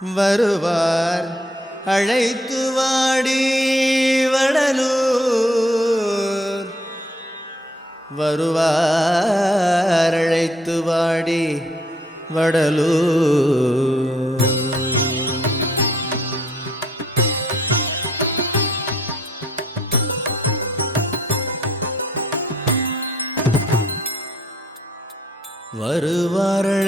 வருவார். அழைத்து வாடி வடலூர். வருவார் அழைத்து வாடி வடலூர். வருவார்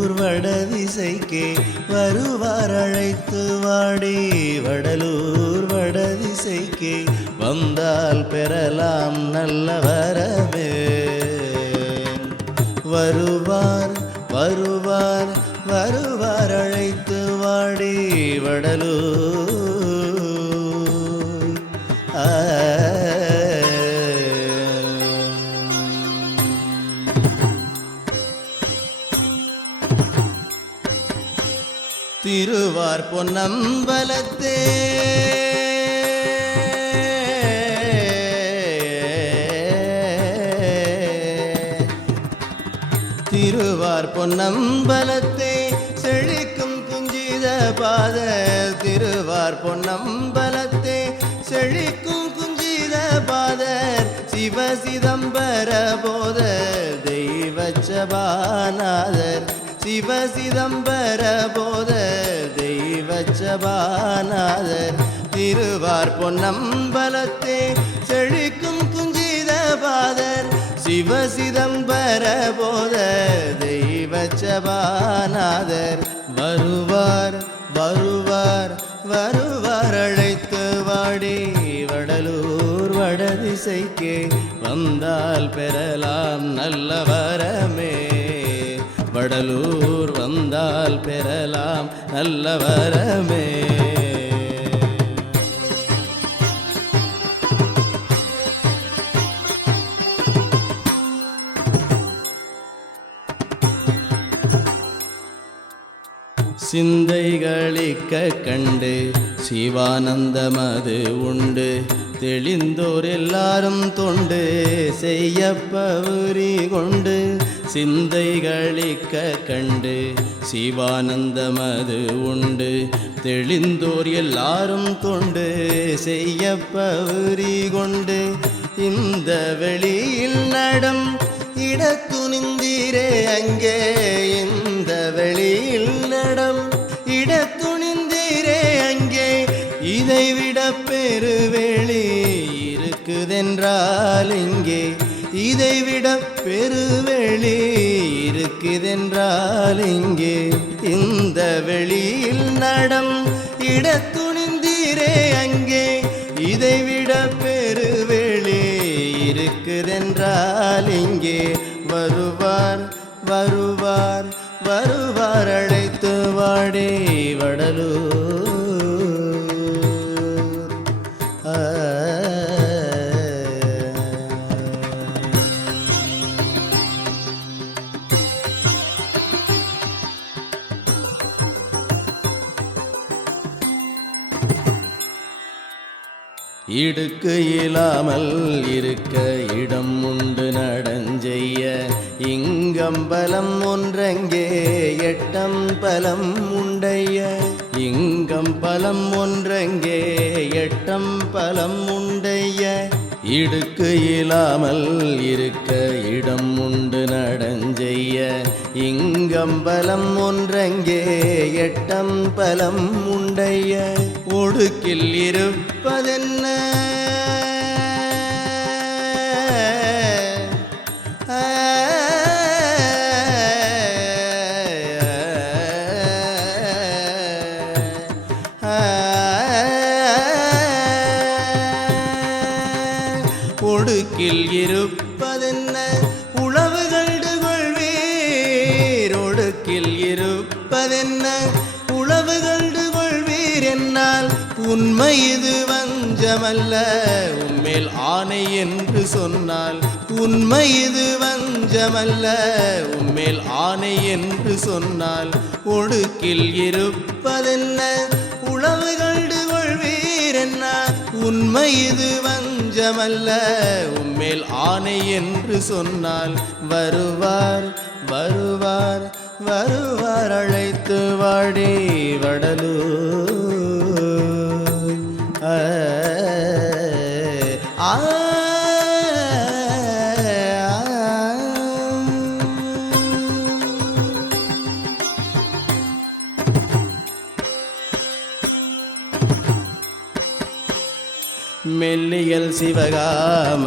வடதிசைக்கே வருவார் அழைத்து வாடி. வடலூர் வடதிசைக்கே வந்தால் பெறலாம் நல்ல வரவே. வருவார் வருவார் வருவார் அழைத்து வாடி. வடலூர் திருவார் பொன்னம்பலத்தே. திருவார் பொன்னம்பலத்தே. செழிக்கும் குஞ்சித பாத திருவார் பொன்னம்பலத்தே. செழிக்கும் குஞ்சித பாதர் சிவ சிதம்பர போத தெய்வச்சபாநாதர். சிவ சிதம்பர போத தெய்வ சபாநாதர் திருவார் பொன்னம்பலத்தே செழிக்கும் குஞ்சித பாதர் சிவ சிதம்பர போத தெய்வ சபாநாதர் வருவார் வருவார் வருவார் அழைத்து வாடி வடலூர் வடதிசைக்கே வந்தால் பெறலாம் நல்ல வரமே. வடலூர் வந்தால் பெறலாம் நல்ல வரமே. சிந்தைகளிக்க கண்டு சிவானந்தமது உண்டு. தெளிந்தோர் எல்லாரும் தொண்டு செய்யப்பவுரி கொண்டு. சிந்தைகளிக்க கண்டு சிவானந்தமது உண்டு. தெளிந்தோர் எல்லாரும் தொண்டு செய்யப்பவுரி கொண்டு. இந்த வெளியில் நடம் இடத்துணிந்தீரே அங்கே. இந்த வெளியில் இருக்குதென்றால் இங்கே இதைவிட பெருவெளி இருக்குதென்றால் இங்கே இந்த வெளியில் நடம் இட துணிந்தீரே அங்கே இதைவிட பெருவெளி இருக்குதென்றால் இங்கே வருவார் வருவார் வருவார் அழைத்து வாடே வடலூர். இடுக்கு இல்லாமல் இருக்க இடம் உண்டு நடஞ்செய்ய. இங்கம்பலம் ஒன்றங்கே எட்டம் பலம் உண்டைய இங்கம் பலம் ஒன்றங்கே எட்டம் பலம் உண்டைய இடுக்கு இல்லாமல் இருக்க இடம் உண்டு நடஞ்செய்ய. இங்கம்பலம் ஒன்றங்கே எட்டம் பலம் உண்டைய ஒடுக்கில் இருப்பதென்ன? இது வஞ்சமல்ல. உண்மையில் ஆணை என்று சொன்னால் உண்மை இது வஞ்சமல்ல. உண்மையில் ஆணை என்று சொன்னால் ஒடுக்கில் இருப்பதென்ன? உழவு கண்டு கொள்வீரென்ன உண்மை இது வஞ்சமல்ல. உண்மையில் ஆணை என்று சொன்னால் வருவார் வருவார் வருவார். அழைத்து வாடி வடலூர். ஆ, மெல்லியல் சிவகாம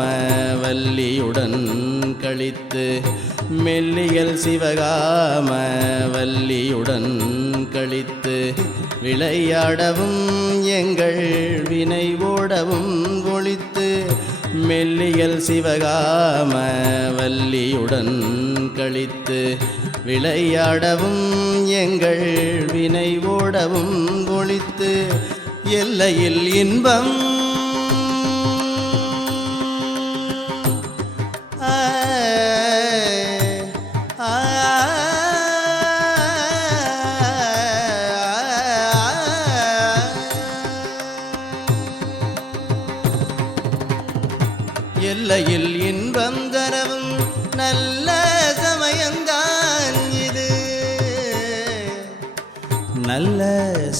வல்லியுடன் கழித்து மெல்லியல் சிவகாம வல்லியுடன் கழித்து விளையாடவும் எங்கள் வினை ஓடவும் ஒழித்து மெல்லியல் சிவகாம வல்லியுடன் கழித்து விளையாடவும் எங்கள் வினை ஓடவும் ஒழித்து எல்லையில் இன்பம்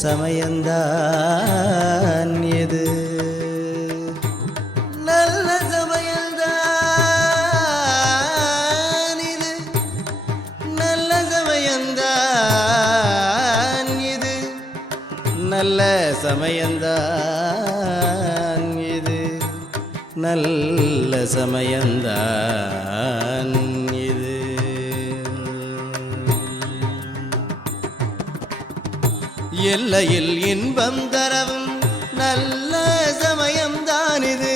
சமயந்தான் எது? நல்ல சமயந்தான் இது நல்ல சமயந்தான் இது நல்ல சமயந்தான் இது நல்ல சமயந்தான் எல்லையில் இன்பம் தரவும் நல்ல சமயம்தான் இது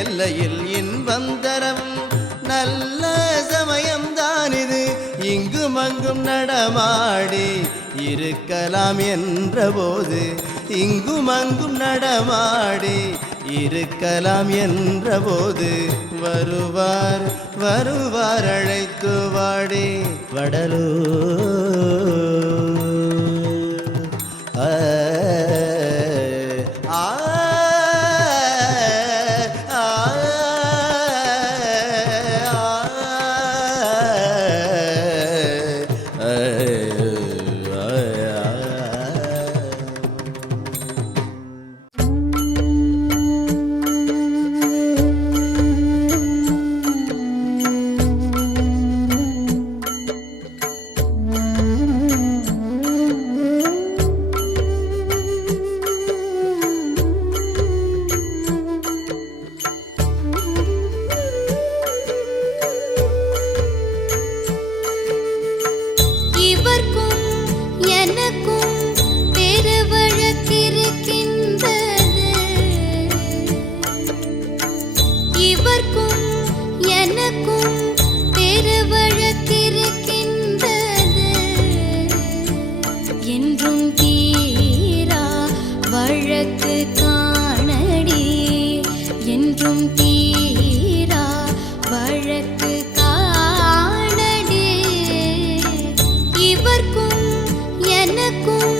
எல்லையில் இன்பம் தரவும் நல்ல சமயம்தான் இது இங்கும் அங்கும் நடமாடி இருக்கலாம் என்ற போது இங்கும் அங்கும் நடமாடி இருக்கலாம் என்ற போது வருவார் வருவார் அழைத்து வாடி வடலூர். cool.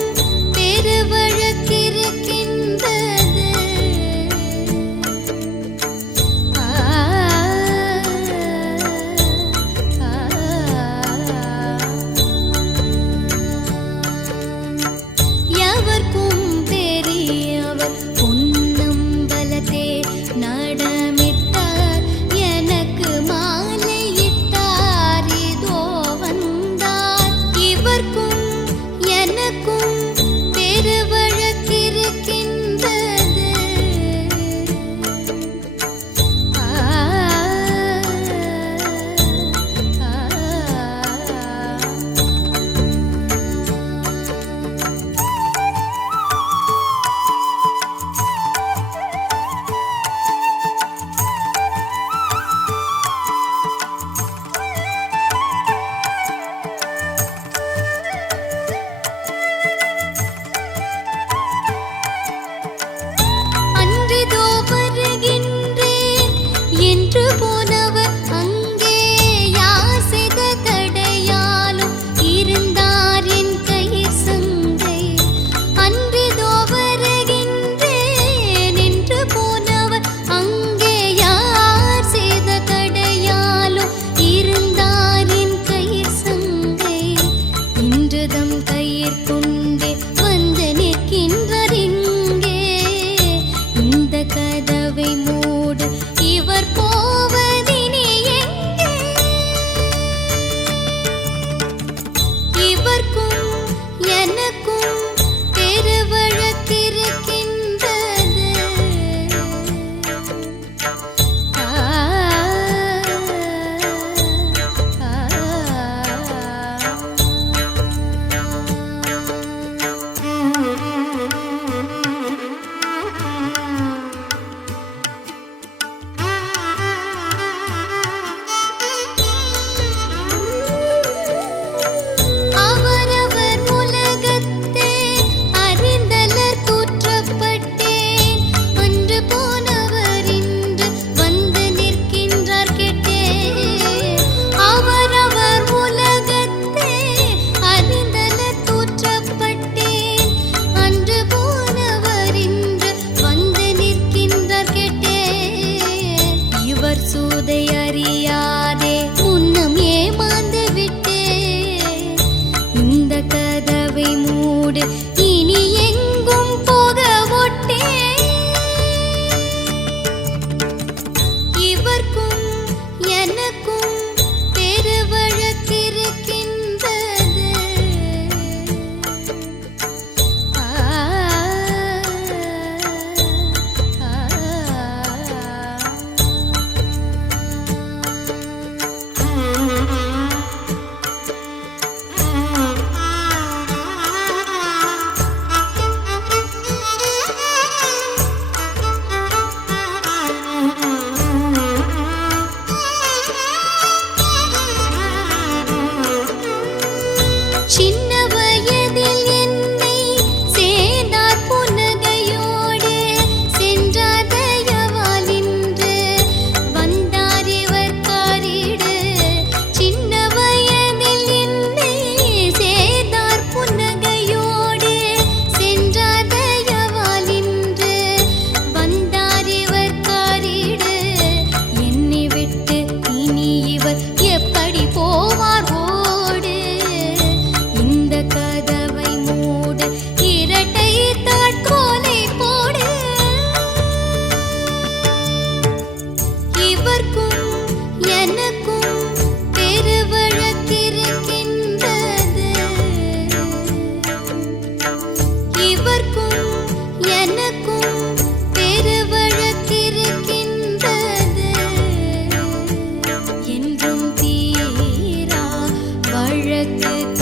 人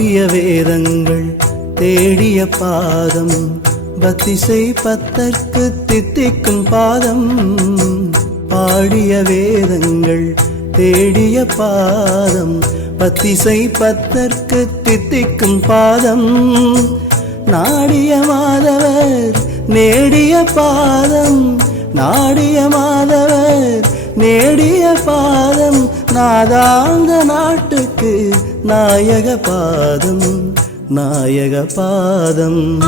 பாடிய வேதங்கள் தேடிய பாதம் பத்திசை பத்தற்கு தித்திக்கும் பாதம். பாடிய வேதங்கள் தேடிய பாதம் பத்திசை பத்தற்கு தித்திக்கும் பாதம். நாடிய மாதவர் நேடிய பாதம். நாடிய மாதவர் நேடிய பாதம். நாதாந்த நாட்டுக்கு நாயக பாதம் நாயக பாதம்.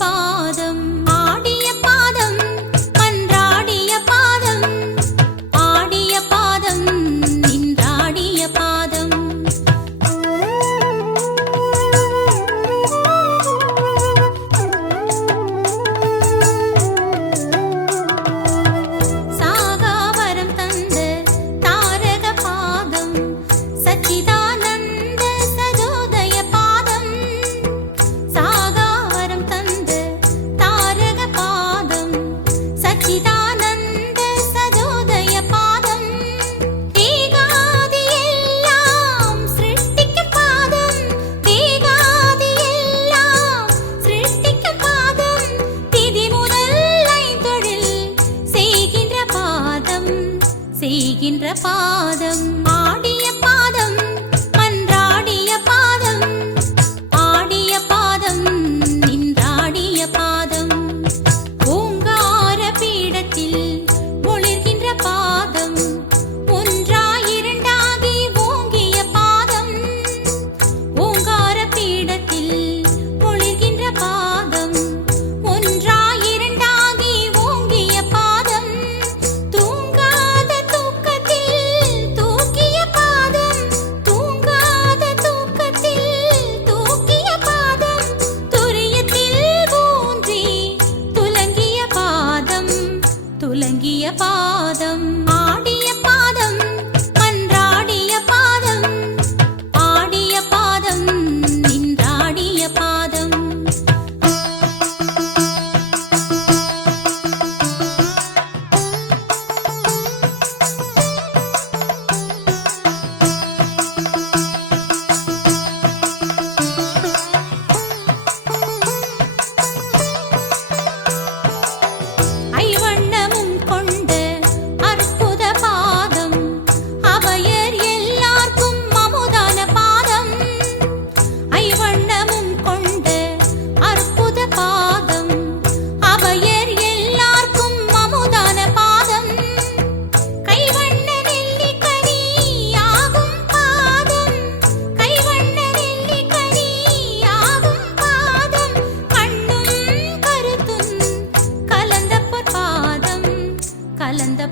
பாதம் சிறப்பா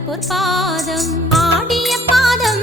பொற்பாதம் ஆடிய பாதம்